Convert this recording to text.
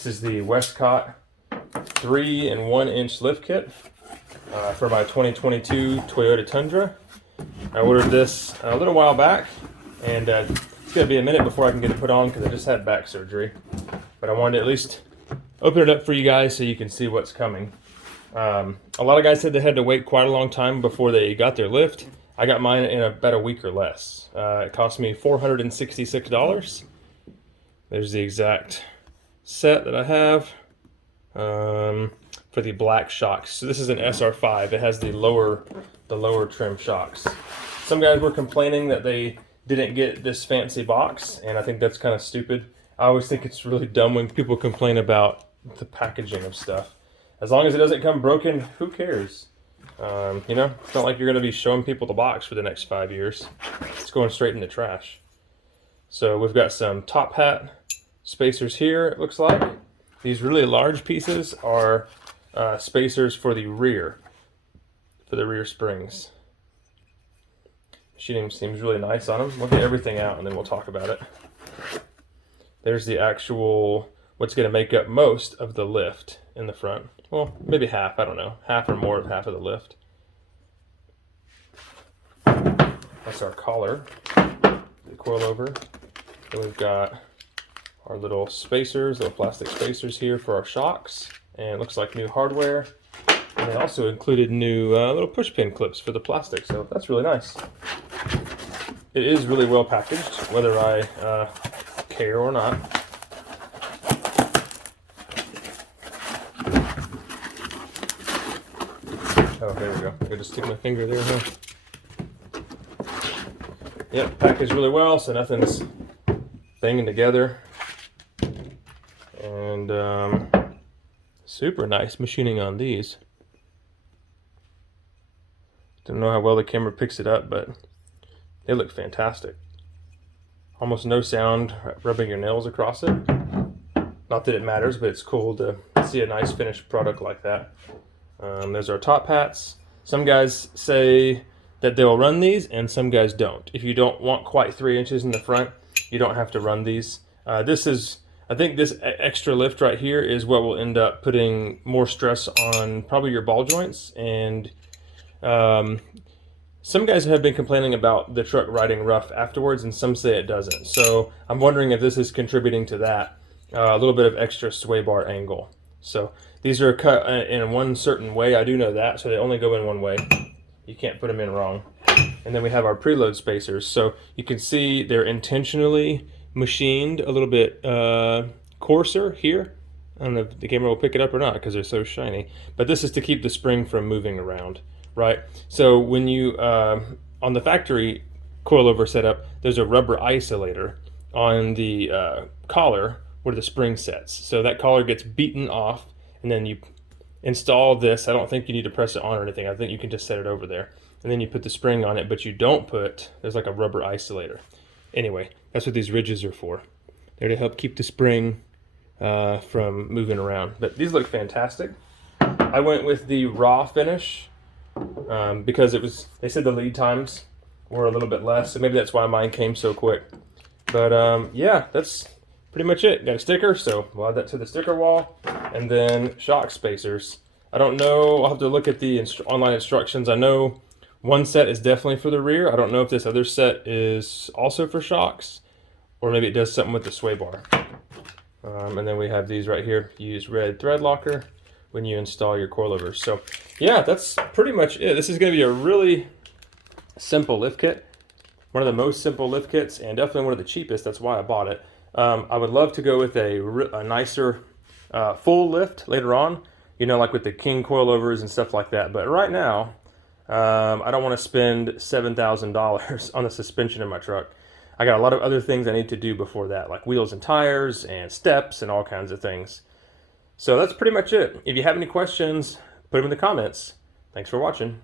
This is the Westcott 3 and 1 inch lift kit for my 2022 Toyota Tundra. I ordered this a little while back, and it's going to be a minute before I can get it put on because I just had back surgery. But I wanted to at least open it up for you guys so you can see what's coming. A lot of guys said they had to wait quite a long time before they got their lift. I got mine in about a week or less. It cost me $466. There's the exact set that I have for the black shocks. So this is an SR5. It has the lower trim shocks. Some guys were complaining that they didn't get this fancy box, and I think that's kind of stupid. I always think it's really dumb when people complain about the packaging of stuff. As long as it doesn't come broken, who cares? You know, it's not like you're going to be showing people the box for the next 5 years. It's going straight in the trash. So we've got some top hat spacers here, it looks like. These really large pieces are spacers for the rear springs. Machining seems really nice on them. We'll get everything out and then we'll talk about it. There's the actual, what's going to make up most of the lift in the front. Well, maybe half, I don't know. Half or more of half of the lift. That's our collar, the coilover. Then we've got our little spacers, little plastic spacers here for our shocks. And it looks like new hardware. And they also included new little push pin clips for the plastic, so that's really nice. It is really well packaged, whether I care or not. Oh, there we go. I just stick my finger there, huh? Yep, packaged really well, so nothing's banging together. And super nice machining on these. Don't know how well the camera picks it up, but they look fantastic. Almost no sound rubbing your nails across it. Not that it matters, but it's cool to see a nice finished product like that. There's our top hats. Some guys say that they'll run these, and some guys don't. If you don't want quite 3 inches in the front, you don't have to run these. I think this extra lift right here is what will end up putting more stress on probably your ball joints. And some guys have been complaining about the truck riding rough afterwards, and some say it doesn't. So I'm wondering if this is contributing to that, a little bit of extra sway bar angle. So these are cut in one certain way. I do know that, so they only go in one way. You can't put them in wrong. And then we have our preload spacers. So you can see they're intentionally machined a little bit coarser here. I don't know if the camera will pick it up or not because they're so shiny. But this is to keep the spring from moving around, right? So when you, on the factory coilover setup, there's a rubber isolator on the collar where the spring sets. So that collar gets beaten off, and then you install this. I don't think you need to press it on or anything. I think you can just set it over there. And then you put the spring on it, but you don't put, there's like a rubber isolator. Anyway, that's what these ridges are for. They're to help keep the spring from moving around. But these look fantastic. I went with the raw finish because it was, they said the lead times were a little bit less, so maybe that's why mine came so quick. But yeah, that's pretty much it. Got a sticker, so we'll add that to the sticker wall. And then shock spacers. I don't know, I'll have to look at the online instructions. I know one set is definitely for the rear. I don't know if this other set is also for shocks, or maybe it does something with the sway bar. And then we have these right here. Use red thread locker when you install your coilovers. So yeah, that's pretty much it. This is going to be a really simple lift kit. One of the most simple lift kits, and definitely one of the cheapest. That's why I bought it. I would love to go with a nicer full lift later on, you know, like with the King coilovers and stuff like that. But right now, I don't want to spend $7,000 on the suspension in my truck. I got a lot of other things I need to do before that, like wheels and tires and steps and all kinds of things. So that's pretty much it. If you have any questions, put them in the comments. Thanks for watching.